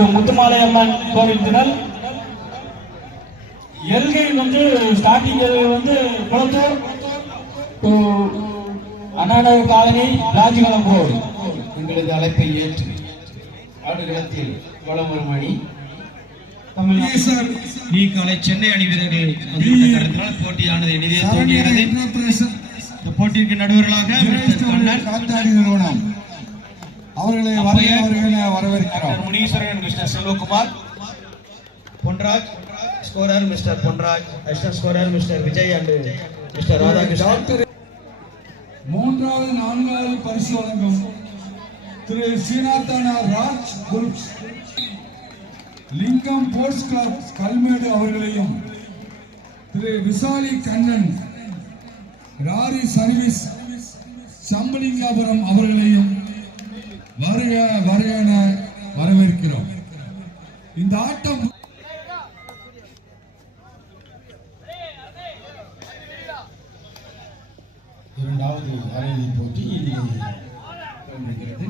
திரு முத்துமாலையம்மன் கோவில் திடல். எல்கை வந்து ஸ்டார்டிங் வந்து Kolathur to Annanagar colony Rajkalam road. எங்களது அழைப்பை ஏற்று ஆடுகளத்தில் வலம் வரும் அணி காலை சென்னை அணி வீரர்கள் போட்டியானது இனிதே துவங்குகிறது. இந்த போட்டிக்கு நடுவர்களாக நிறுவனம் அவர்களை வரவேற்கிறோம். Muneeswaran, mister Selvakumar, Ponraj scorer mister Ponraj, assistant scorer mister Vijay and mister Radhakrishnan. மூன்றாவது நான்காவது பரிசு வழங்கும் திரு சீனாத்தானா ராஜ் குரூப்ஸ், லிங்கம் போர்ட்ஸ் கிளப் கல்மேடு அவர்களையும், திரு விசாலி கண்ணன் ராரி சர்வீஸ் சம்பலிங்காபுரம் அவர்களையும் வருக வருக என வரவேற்கிறோம். இந்த ஆட்டம் இரண்டாவது அரையிறுதி போட்டி துவங்குகிறது.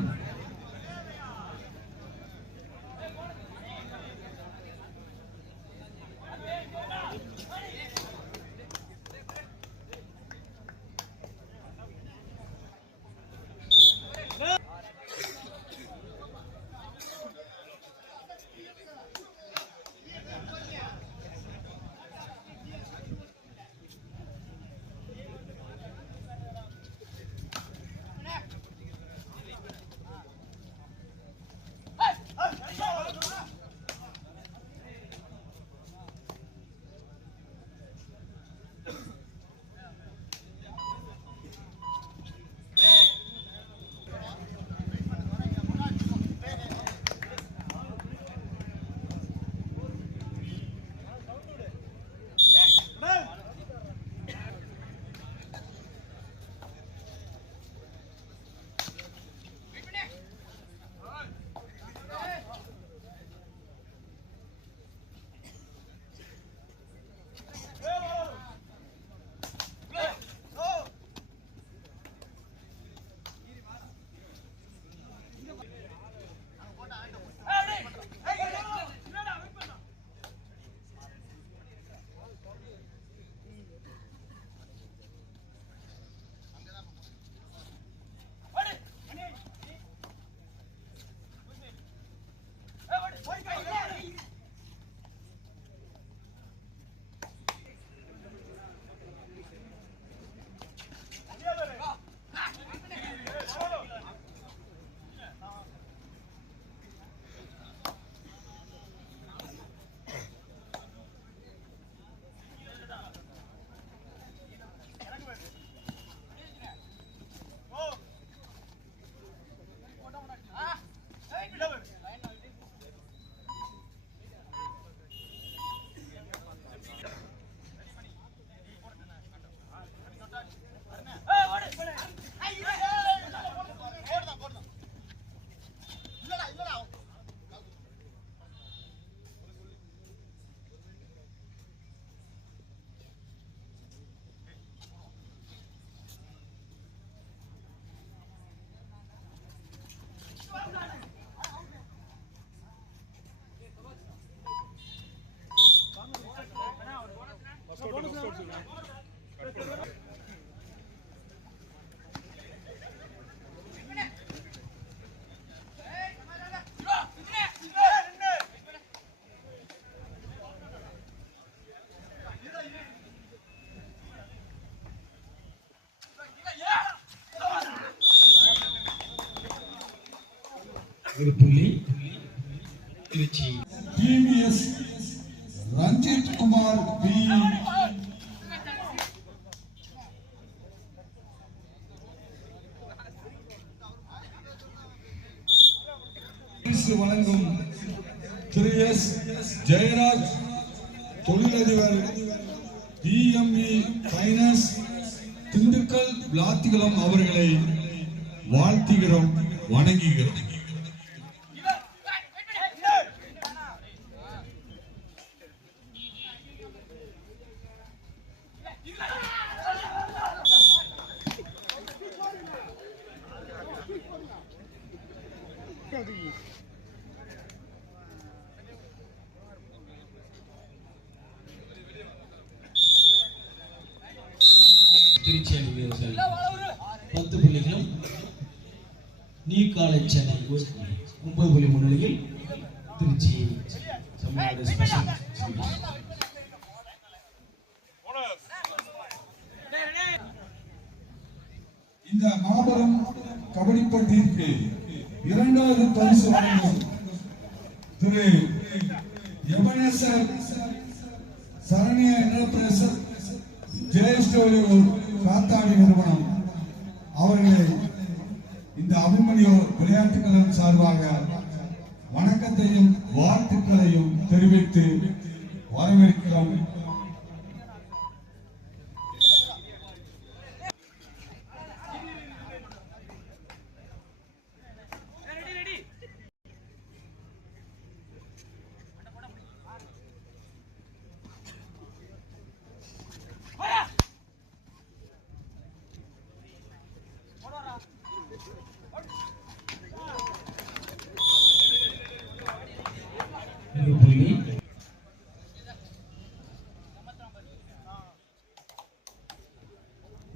ஒரு புள்ளி திருச்சி. டிவிஎஸ் ரஞ்சித் குமார் பி வழங்கும் திரு எஸ் ஜெயராஜ் தொழிலதிபர் டிஎம்இ ஃபைனான்ஸ் திண்டுக்கல் விளாத்திகுளம் அவர்களை வாழ்த்துகிறோம், வணங்குகிறோம். திருச்சி அணி வீரர்கள் 10 புள்ளிகளும், நியூ காலேஜ் சென்னை 9 புள்ளி முன்னிலையில் திருச்சி தமிழ்நாடு ஸ்பெஷல் சீரிஸ். இந்த மாபெரும் கபடி போட்டிக்கு இரண்டாவது பரிசு வழங்கும் திரு எபனேசர் சரணிய என்டர்பிரைசஸ் JSW காத்தாடி நிறுவனம் அவர்களை இந்த அபிமன்யு விளையாட்டுக் கழகம் சார்பாக வணக்கத்தையும் வாழ்த்துக்களையும் தெரிவித்து வரவேற்கிறோம்.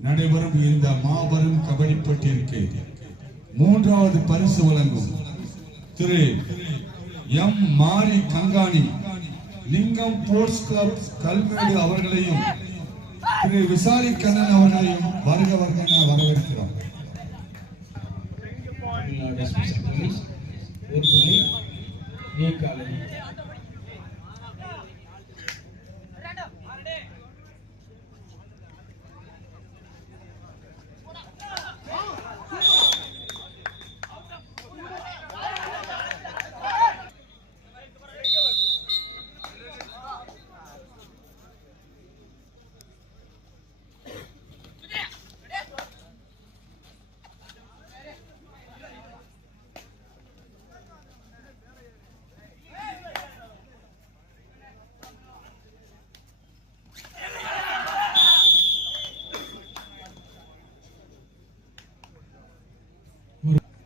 நடைபெறும் இந்த மாபெரும் கபடி போட்டிக்கு மூன்றாவது பரிசு வழங்கும் திரு எம் மாரி கங்காணி லிங்கம் ஸ்போர்ட்ஸ் கிளப் கல்மேடு அவர்களையும் திரு விசாரி கண்ணன் அவர்களையும் வருக வருக என வரவேற்கிறோம். ஒரு புள்ளி நியூ காலேஜ்.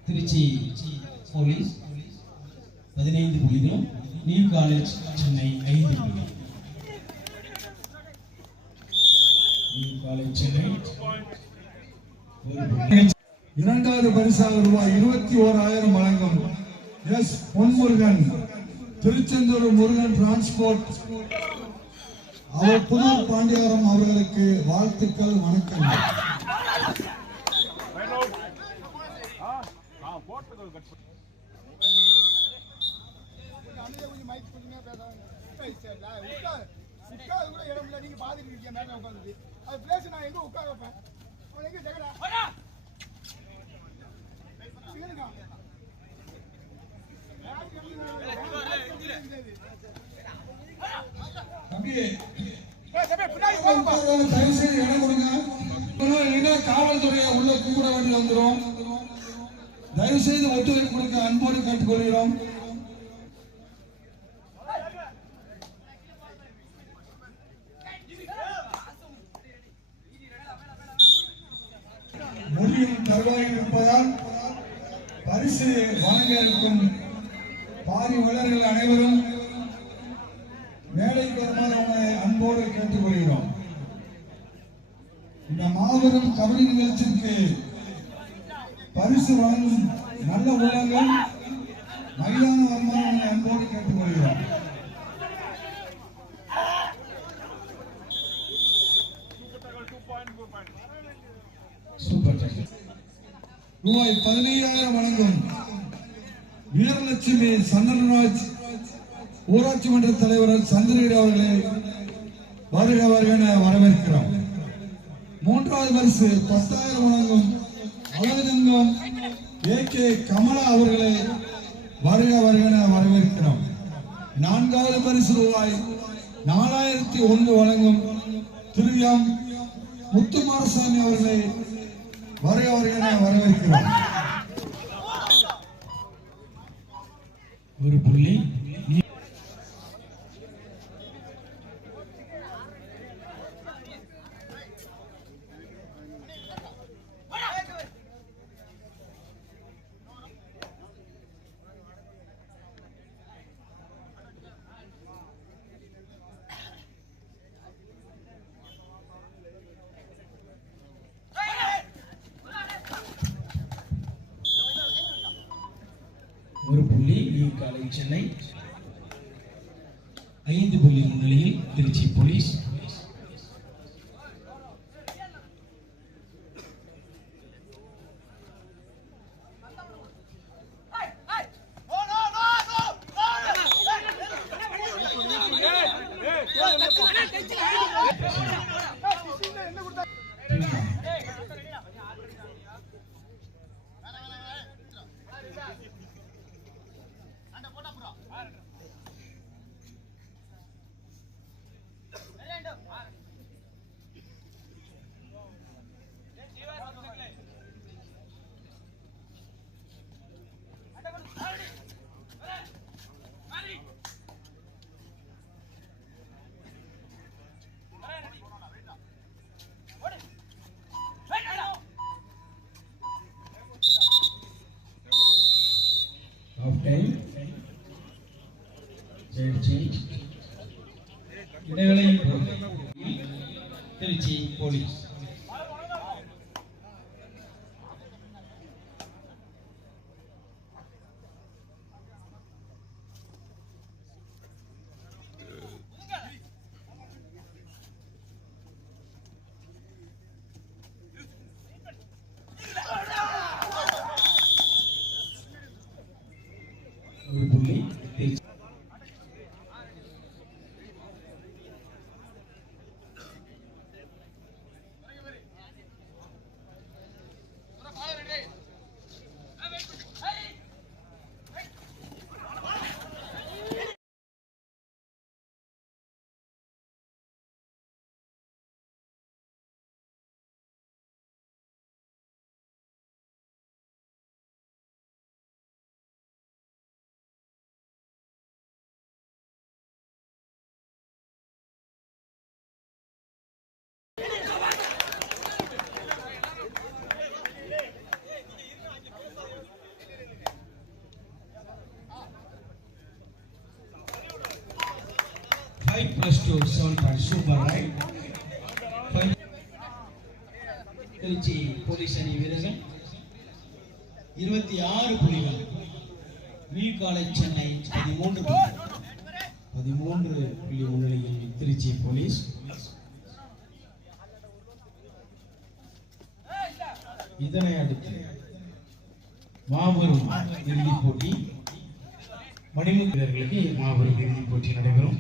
திருச்சி போலீஸ் 15 புள்ளிகளும், நியூ காலேஜ் சென்னை 5 புள்ளி. நியூ காலேஜ் சென்னை இரண்டாவது பரிசாக ரூபாய் 21,000 வழங்கும் எஸ் பொன்முருகன் திருச்செந்தூர் முருகன் டிரான்ஸ்போர்ட் அவர் புதூர் பாண்டியாரம் அவர்களுக்கு வாழ்த்துக்கள், வணக்கங்கள். காவல்துறையை உள்ள கூப்பிட வேண்டி வந்துடும். தயவு செய்து ஒத்துழைப்பு கொடுக்க அன்போடு கேட்டுக்கொள்கிறோம். முடியும் தருவாயில் இருப்பதால் பரிசு வழங்க இருக்கும் பாரி வளர்கள் அனைவரும் மேடைக்கு வருமாறு அவனை அன்போடு கேட்டுக்கொள்கிறோம். இந்த மாபெரும் கபடி நிகழ்ச்சிக்கு பரிசு வழங்கும் நல்ல உள்ளங்கள் மைதான வருமானம் அன்போடு கேட்டுக்கொள்கிறோம். ரூபாய் 15,000 வழங்கும் வீரலட்சுமி சந்தனராஜ் ஊராட்சி மன்ற தலைவர் சந்திரகிரி அவர்களை வருக வருக என வரவேற்கிறோம். மூன்றாவது பரிசு 10,000 வழங்கும் அழகுதங்கம் AK கமலா அவர்களை வருக வருக என வரவேற்கிறோம். நான்காவது பரிசு ரூபாய் 4,001 வழங்கும் திரு எம் முத்துமாரசாமி அவர்களை வருக வருக என வரவேற்கிறோம். ஒரு புள்ளி சென்னை. 5 புள்ளி முன்னிலையில் திருச்சி போலீஸ். இடைவேளையில் திருச்சி போலீஸ். ஒரு புள்ளி Tiruchi. +2 7 super raid. Tiruchi police அணி வீரர்கள் 26 புள்ளிகள். வி காலேஜ் சென்னை 13 புள்ளி முன்னிலையில் திருச்சி போலீஸ். இதனை அடுத்து மாபெரும் இறுதிப் போட்டி. மணிமுக வீரர்களுக்கு மாபெரும் இறுதிப் போட்டி நடைபெறும்.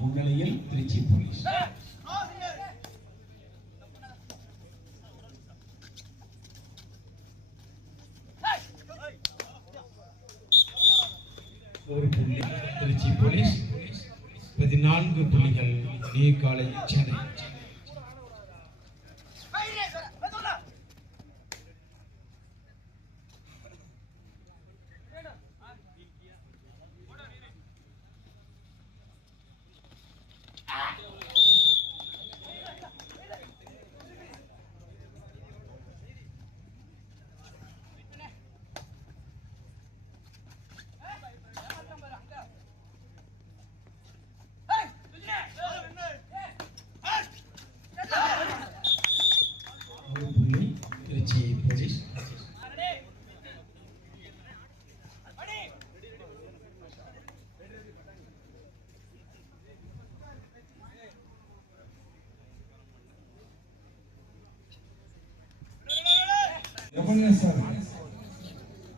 முன்னிலையில் திருச்சி போலீஸ். ஒரு புள்ளி திருச்சி போலீஸ். 14 புள்ளிகள் V college Chennai. Tiruchi police.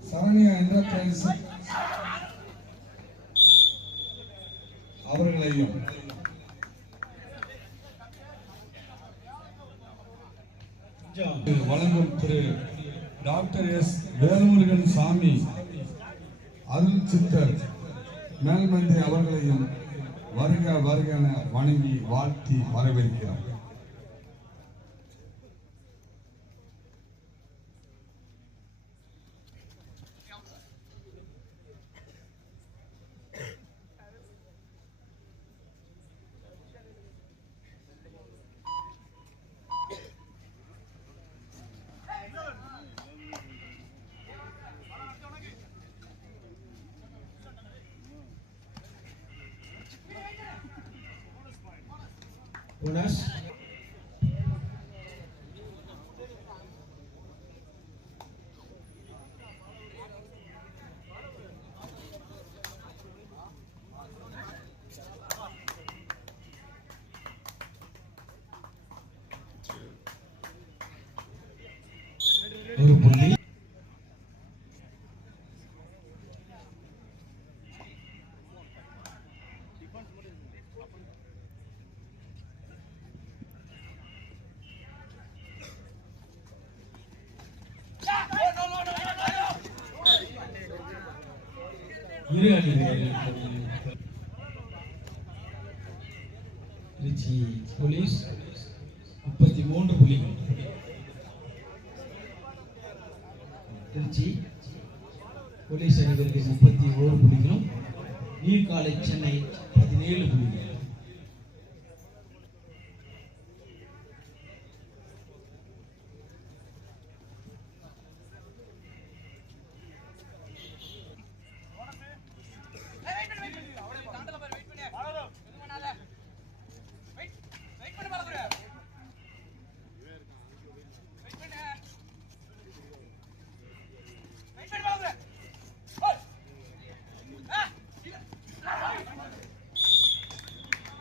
Saranya enterprise அவர்களையும் வழங்கும் திரு டாக்டர் எஸ் வேல்முருகன் சாமி அருள் சித்தர் மேல்மந்தை அவர்களையும் வருக வருக என வணங்கி வாழ்த்தி வரவேற்கிறார். போனஸ். ஒரு புள்ளி. இரு அணிகள் திருச்சி போலீஸ் 33 புள்ளிகள். திருச்சி போலீஸ் அணிகளுக்கு 31 புள்ளிகளும் நியூ காலேஜ் சென்னை 17 புள்ளிகள்.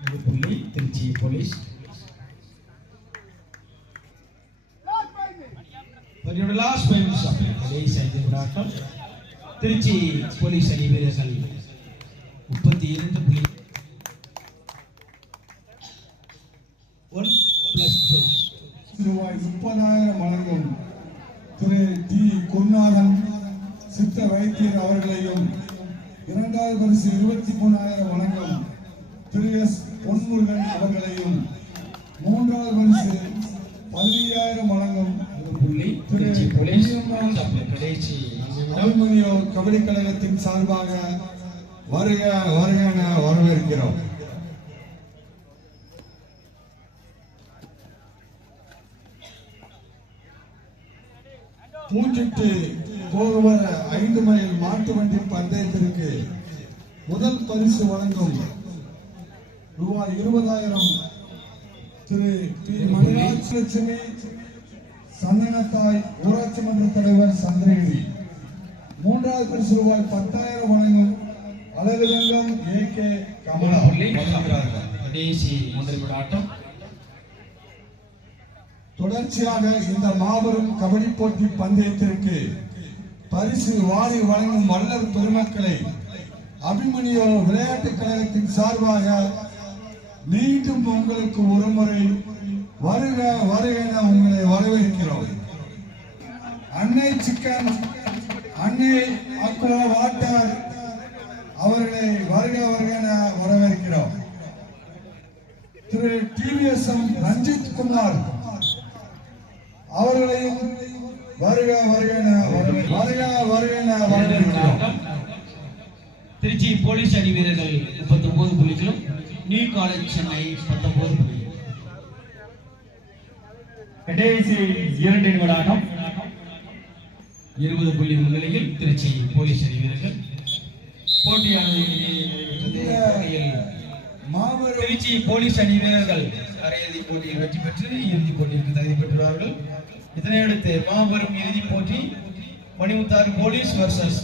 ஒரு புள்ளி திருச்சி போலீஸ். பரியோட லாஸ்ட் 5 நிமிஷம் கடைசி 5 நிமிடம். திருச்சி போலீஸ் அணி வீரர்கள் 32 புள்ளி. 1+2 ரூபாய் 30,000 வழங்கும் திரு டி குருநாதன் சித்த வைத்தியர் அவர்களையும், இரண்டாவது பரிசு 23,000 வழங்கும் திரு எஸ் பொன்முருகன் அவர்களையும், மூன்றாவது பரிசு 15,000 வழங்கும் புள்ளி திருச்சி போலீஸ். கடைசி அபிமன்யு கபடி கழகத்தின் சார்பாக வருக வருக என வரவேற்கிறோம். மூஞ்சிட்டு போகுவர 5 மைல் மாட்டு வண்டி பந்தயத்திற்கு முதல் பரிசு வழங்கும் ரூபாய் 20,000 திரு பி. மணிலட்சுமி சந்தனத்தாய் ஊராட்சி மன்ற தலைவர் சந்திரகிரி. மூன்றாவது பரிசு ரூபாய் 10,000 வழங்கும் அழகுரங்கம் AK கமலா. கடைசி 3 நிமிட ஆட்டம். தொடர்ச்சியாக இந்த மாபெரும் கபடி போட்டி பந்தயத்திற்கு பரிசு வாரி வழங்கும் வள்ளல் பெருமக்களை அபிமன்யு விளையாட்டுக் கழகத்தின் சார்பாக மீண்டும் உங்களுக்கு ஒருமுறை வருக வருக என உங்களை வரவேற்கிறோம். அன்னை சிக்கன், அன்னை அக்வா வாட்டர் அவர்களை வருக வருக என வரவேற்கிறோம். திரு TVSM ரஞ்சித் குமார் அவர்களையும் வருக வருக என வரவேற்கிறோம். திருச்சி போலீஸ் அணி வீரர்கள் 39 புள்ளிகளும் நியூ காலேஜ் சென்னை 19 புள்ளிகள். கடைசி 2 நிமிட ஆட்டம். 20 புள்ளி முன்னிலையில் திருச்சி போலீஸ் அணி வீரர்கள். போட்டியானது மாபெரும் திருச்சி போலீஸ் அணி வீரர்கள் அரையிறுதி போட்டியில் வெற்றி பெற்று இறுதிப் போட்டிக்கு தகுதி பெற்றுள்ளார்கள். இதனையடுத்து மாபெரும் இறுதிப் போட்டி மணிமுத்தாறு போலீஸ் வர்சஸ்